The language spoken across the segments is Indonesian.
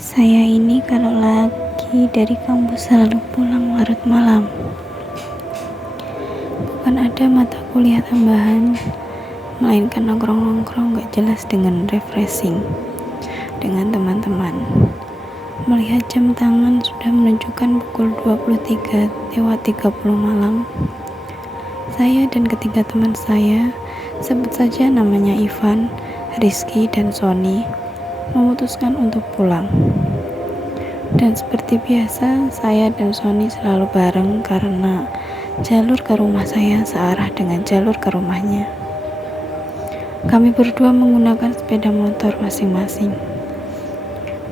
Saya ini kalau lagi dari kampus selalu pulang larut malam. Bukan ada mata kuliah tambahan, melainkan nongkrong-nongkrong gak jelas dengan refreshing dengan teman-teman. Melihat jam tangan sudah menunjukkan pukul 23:30 malam. Saya dan ketiga teman saya, sebut saja namanya Ivan, Rizky, dan Sony, memutuskan untuk pulang. Dan seperti biasa, saya dan Sony selalu bareng karena jalur ke rumah saya searah dengan jalur ke rumahnya. Kami berdua menggunakan sepeda motor masing-masing.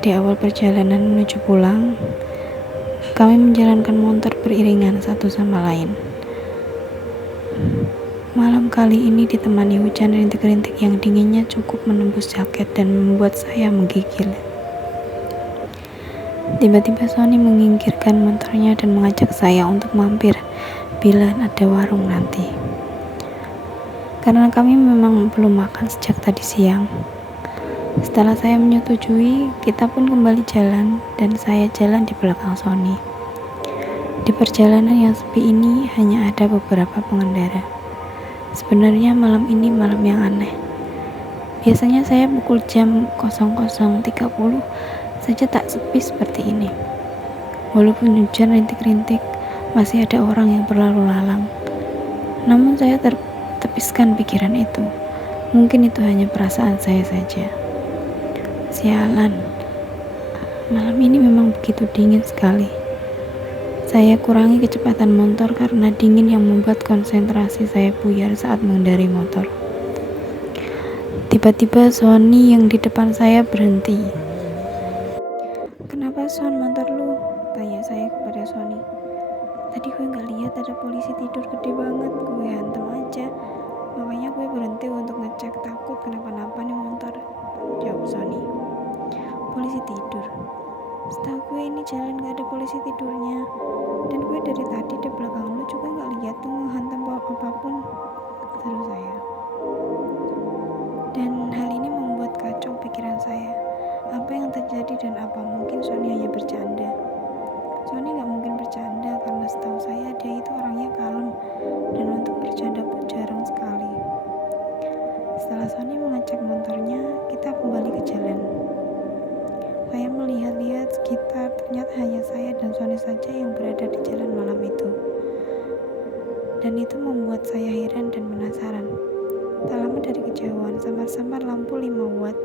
Di awal perjalanan menuju pulang, kami menjalankan motor beriringan satu sama lain. Malam kali ini ditemani hujan rintik-rintik yang dinginnya cukup menembus jaket dan membuat saya menggigil. Tiba-tiba Sony menyingkirkan motornya dan mengajak saya untuk mampir bila ada warung nanti. Karena kami memang belum makan sejak tadi siang. Setelah saya menyetujui, kita pun kembali jalan dan saya jalan di belakang Sony. Di perjalanan yang sepi ini hanya ada beberapa pengendara. Sebenarnya malam ini malam yang aneh. Biasanya saya pukul jam 00.30 saja tak sepi seperti ini. Walaupun hujan rintik-rintik, masih ada orang yang berlalu lalang. Namun saya tertepiskan pikiran itu. Mungkin itu hanya perasaan saya saja. Sialan, malam ini memang begitu dingin sekali. Saya kurangi kecepatan motor karena dingin yang membuat konsentrasi saya buyar saat mengendari motor. Tiba-tiba Sony yang di depan saya berhenti. "Kenapa Son, motor lu?" tanya saya kepada Sony. "Tadi gue gak lihat ada polisi tidur gede banget, gue hantam aja. Makanya gue berhenti untuk ngecek, takut kenapa-napa nih motor," jawab Sony. "Polisi tidur? Setahu gue ini jalan gak ada polisi tidurnya. Dan gue dari tadi di belakang lu juga gak lihat tuh ngehantam apapun," seru saya. Dan hal ini membuat kacau pikiran saya. Apa yang terjadi dan apa mungkin Sony hanya bercanda? Sony gak mungkin bercanda karena setahu saya dia itu orangnya kalem dan untuk bercanda pun jarang sekali. Setelah Sony mengecek motornya, kita kembali ke jalan. Saya melihat-lihat sekitar, ternyata hanya saya dan Sony saja yang berada di jalan malam itu. Dan itu membuat saya heran dan penasaran. Tak lama dari kejauhan, samar-samar lampu 5 watt,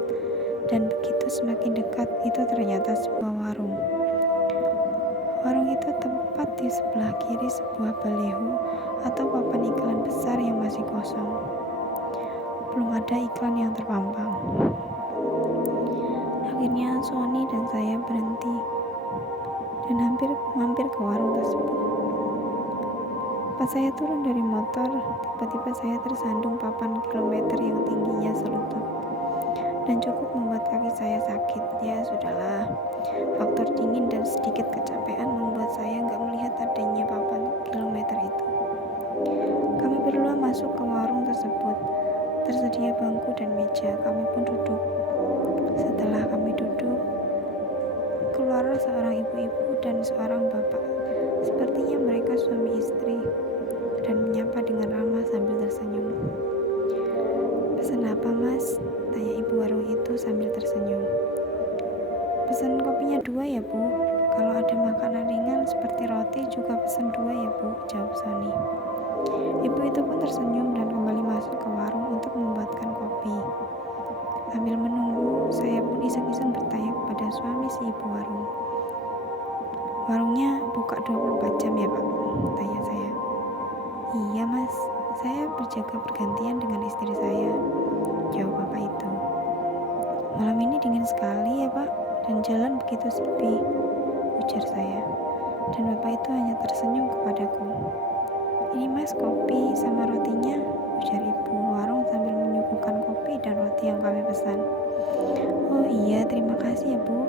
dan begitu semakin dekat, itu ternyata sebuah warung. Warung itu tepat di sebelah kiri sebuah baliho atau papan iklan besar yang masih kosong. Belum ada iklan yang terpampang. Akhirnya Sony dan saya berhenti dan hampir mampir ke warung tersebut. Pas saya turun dari motor, tiba-tiba saya tersandung papan kilometer yang tingginya selutut dan cukup membuat kaki saya sakit. Ya sudahlah, faktor dingin dan sedikit kecapean membuat saya gak melihat adanya papan kilometer itu. Kami berdua masuk ke warung tersebut. Tersedia bangku dan meja, kami pun duduk. Setelah kami duduk, keluarlah seorang ibu-ibu dan seorang bapak. Sepertinya mereka suami istri, dan menyapa dengan ramah sambil tersenyum. "Pesan apa, Mas?" tanya ibu warung itu sambil tersenyum. "Pesan kopinya 2 ya, Bu. Kalau ada makanan ringan seperti roti juga pesan 2 ya, Bu," jawab Sony. Ibu itu pun tersenyum dan kembali masuk ke warung untuk membuatkan kopi. Sambil menunggu, saya pun iseng-iseng bertanya kepada suami si ibu warung. "Warungnya buka 24 jam ya, Pak?" tanya saya. "Iya, Mas. Saya berjaga bergantian dengan istri saya," jawab bapak itu. "Malam ini dingin sekali ya, Pak, dan jalan begitu sepi," ujar saya. Dan bapak itu hanya tersenyum kepadaku. "Ini Mas kopi sama rotinya," ujar ibu warung sambil menyuguhkan kopi dan roti yang kami pesan. "Oh iya, terima kasih ya, Bu.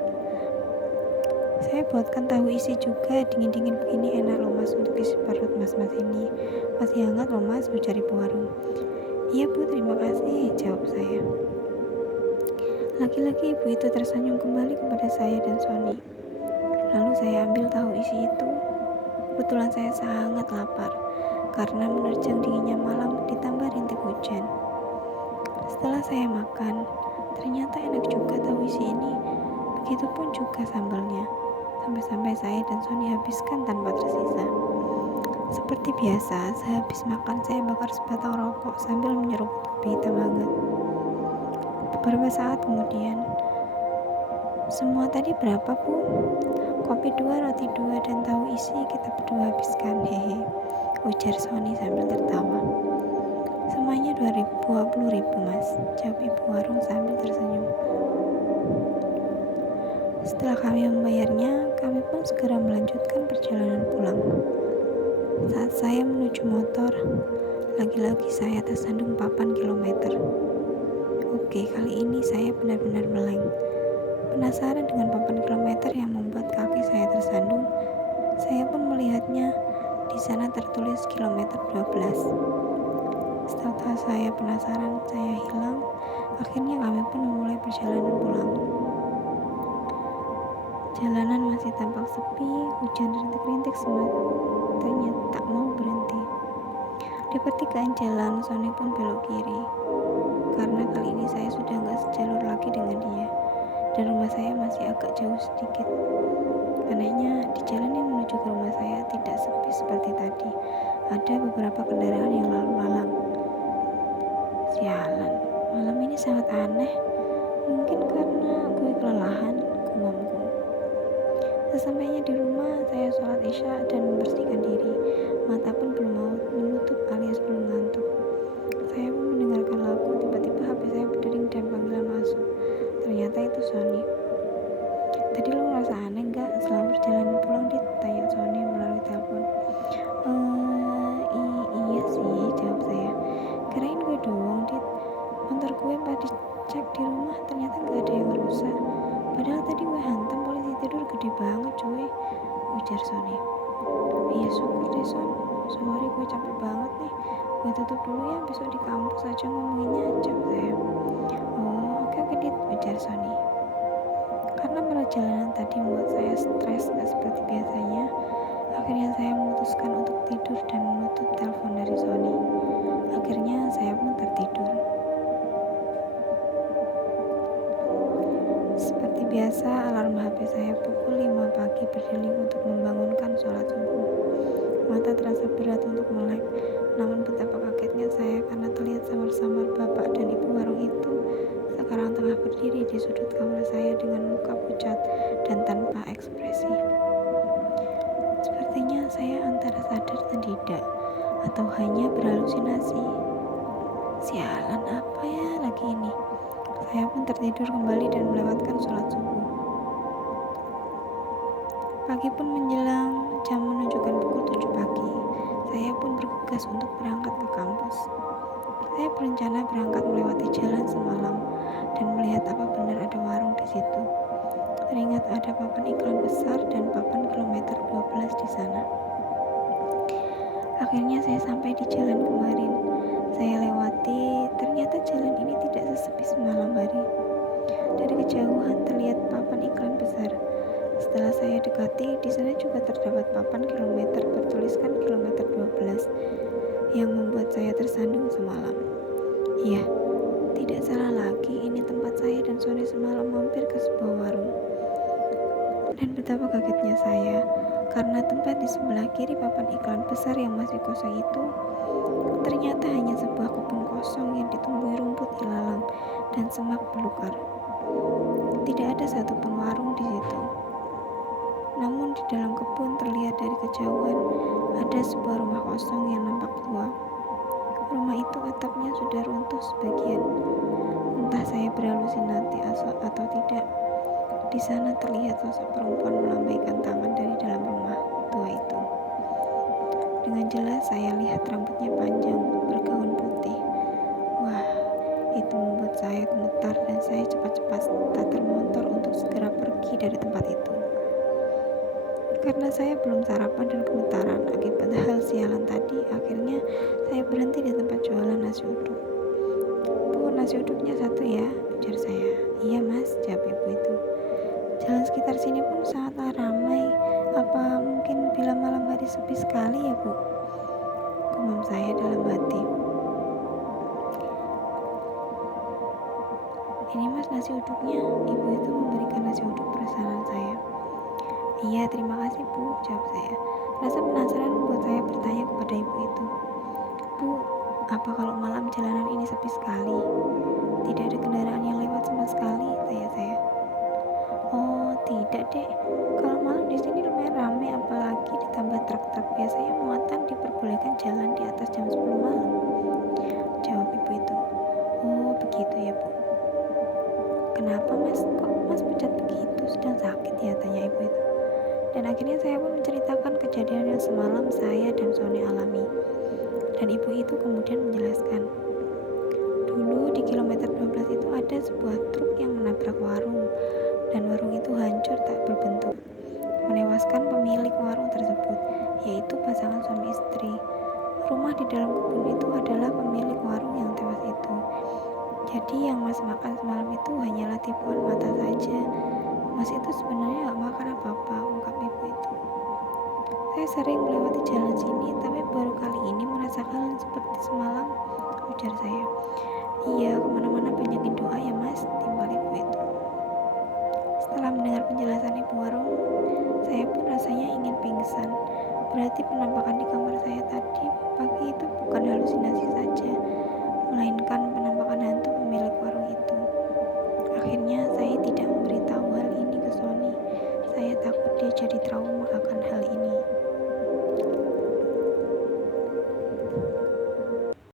Saya buatkan tahu isi juga, dingin-dingin begini enak loh Mas untuk isi perut mas-mas ini. Masih hangat loh Mas," ujar ibu warung. "Iya Bu, terima kasih," jawab saya. Laki-laki ibu itu tersenyum kembali kepada saya dan Sony. Lalu saya ambil tahu isi itu. Kebetulan saya sangat lapar karena menerjang dinginnya malam ditambah rintik hujan. Setelah saya makan, ternyata enak juga tahu isi ini. Begitupun juga sambalnya. Sampai-sampai saya dan Sony habiskan tanpa tersisa. Seperti biasa, sehabis makan saya bakar sebatang rokok sambil menyeruput kopi hitam hangat. Beberapa saat kemudian, semua tadi berapa, Bu? Kopi 2, roti 2, dan tahu isi kita berdua habiskan, hehe, ujar Sony sambil tertawa. Semuanya 20.000, Mas, jawab ibu warung sambil tersenyum. Setelah kami membayarnya, kami pun segera melanjutkan perjalanan pulang. Saat saya menuju motor, lagi-lagi saya tersandung papan kilometer. Oke, kali ini saya benar-benar meleng. Penasaran dengan papan kilometer yang membuat kaki saya tersandung, saya pun melihatnya. Di sana tertulis kilometer 12. Setelah saya penasaran, saya hilang. Akhirnya kami pun memulai perjalanan pulang. Jalanan masih tampak sepi, hujan rintik-rintik sepertinya tak mau berhenti. Di pertigaan jalan, Sony pun belok kiri. Karena kali ini saya sudah gak sejalur lagi dengan dia. Dan rumah saya masih agak jauh sedikit. Anehnya, di jalan yang menuju ke rumah saya tidak sepi seperti tadi. Ada beberapa kendaraan yang lalu lalang. Sialan, malam ini sangat aneh. Mungkin karena gue kelelahan, gumamku. Sesampainya di rumah, saya sholat isya dan membersihkan diri. Mata pun belum mau menutup alias belum ngantuk. Saya pun mendengarkan lagu, tiba-tiba HP saya berdering dan panggilan masuk. Ternyata itu Sony. Tadi lo ngerasa aneh gak setelah perjalanan pulang, Dit? Tanya Sony melalui telepon. Iya sih, jawab saya. Kirain gue doang, Dit. Motor gue pas dicek di rumah ternyata gak ada yang rusak. Padahal tadi gue hantam polisi tidur gede banget, cuy, ujar Sony. Iya syukur deh, Son. Sorry, gue capek banget nih. Gue tutup dulu ya, besok di kampus aja ngomonginnya, jawab saya. Oh, oke, Dit, ujar Sony. Karena perjalanan tadi membuat saya stres gak seperti biasanya, akhirnya saya memutuskan untuk tidur dan menutup telepon dari Sony. Akhirnya saya pun tertidur. Seperti biasa, alarm HP saya pukul 5 pagi berdering untuk membangunkan sholat subuh. Mata terasa berat untuk melek, namun betapa kagetnya saya karena terlihat samar-samar bapak dan ibu warung itu sekarang tengah berdiri di sudut kamar saya dengan muka pucat dan tanpa ekspresi. Sepertinya saya antara sadar dan tidak, atau hanya berhalusinasi. Sialan, apa ya lagi ini? Saya pun tertidur kembali dan melewatkan sholat subuh. Pagi pun menjelang, jam menunjukkan pukul 7 pagi. Saya pun bergegas untuk berangkat ke kampus. Saya berencana berangkat melewati jalan semalam dan melihat apa benar ada warung di situ. Teringat ada papan iklan besar dan papan kilometer 12 di sana. Akhirnya saya sampai di jalan kemarin. Saya lewati, ternyata jalan ini tidak sesepi semalam hari. Dari kejauhan terlihat papan iklan besar. Setelah saya dekati, di sana juga terdapat papan kilometer bertuliskan kilometer 12 yang membuat saya tersandung semalam. Iya, tidak salah lagi, ini tempat saya dan Sony semalam mampir ke sebuah warung. Dan betapa kagetnya saya, karena tempat di sebelah kiri papan iklan besar yang masih kosong itu ternyata hanya sebuah kebun kosong yang ditumbuhi rumput ilalang dan semak belukar. Tidak ada satupun warung di situ. Namun di dalam kebun terlihat dari kejauhan ada sebuah rumah kosong yang nampak tua. Rumah itu atapnya sudah runtuh sebagian. Entah saya berhalusinasi atau tidak, di sana terlihat sosok perempuan melambaikan tangan dari dalam rumah tua itu. Dengan jelas saya lihat rambutnya panjang, bergaun putih. Wah, itu membuat saya gemetar dan saya cepat-cepat starter motor untuk segera pergi dari tempat itu. Karena saya belum sarapan dan gemetaran akibat hal sialan tadi, akhirnya saya berhenti di tempat jualan nasi uduk. Bu, nasi uduknya 1 ya, ujar saya. Iya, Mas. Jalan sekitar sini pun sangatlah ramai. Apa mungkin bila malam hari sepi sekali ya, Bu? Gumam saya dalam hati. Ini Mas nasi uduknya. Ibu itu memberikan nasi uduk pesanan saya. Iya, terima kasih Bu, jawab saya. Rasa penasaran membuat saya bertanya kepada ibu itu. Bu, apa kalau malam jalanan ini sepi sekali? Tidak ada kendaraan yang lewat sama sekali, tanya saya. Oh, tidak dek. Kalau malam di sini lumayan ramai, apalagi ditambah truk-truk. Biasanya muatan diperbolehkan jalan di atas jam 10 malam, jawab ibu itu. Oh, begitu ya Bu. Kenapa Mas? Kok Mas pucat begitu? Sedang sakit ya? Tanya ibu itu. Dan akhirnya saya pun menceritakan kejadian yang semalam saya dan Sony alami. Dan ibu itu kemudian menjelaskan. Dulu di kilometer 12 itu ada sebuah truk yang menabrak warung. Dan warung itu hancur tak berbentuk, menewaskan pemilik warung tersebut, yaitu pasangan suami istri. Rumah di dalam kebun itu adalah pemilik warung yang tewas itu. Jadi yang Mas makan semalam itu hanyalah tipuan mata saja. Mas itu sebenarnya gak makan apa-apa, ungkap ibu itu. Saya sering melewati jalan sini, tapi baru kali ini merasakan seperti semalam, ujar saya. Iya, kemana-mana banyakin doa ya Mas, timpal ibu itu. Setelah mendengar penjelasan ibu warung, saya pun rasanya ingin pingsan. Berarti penampakan di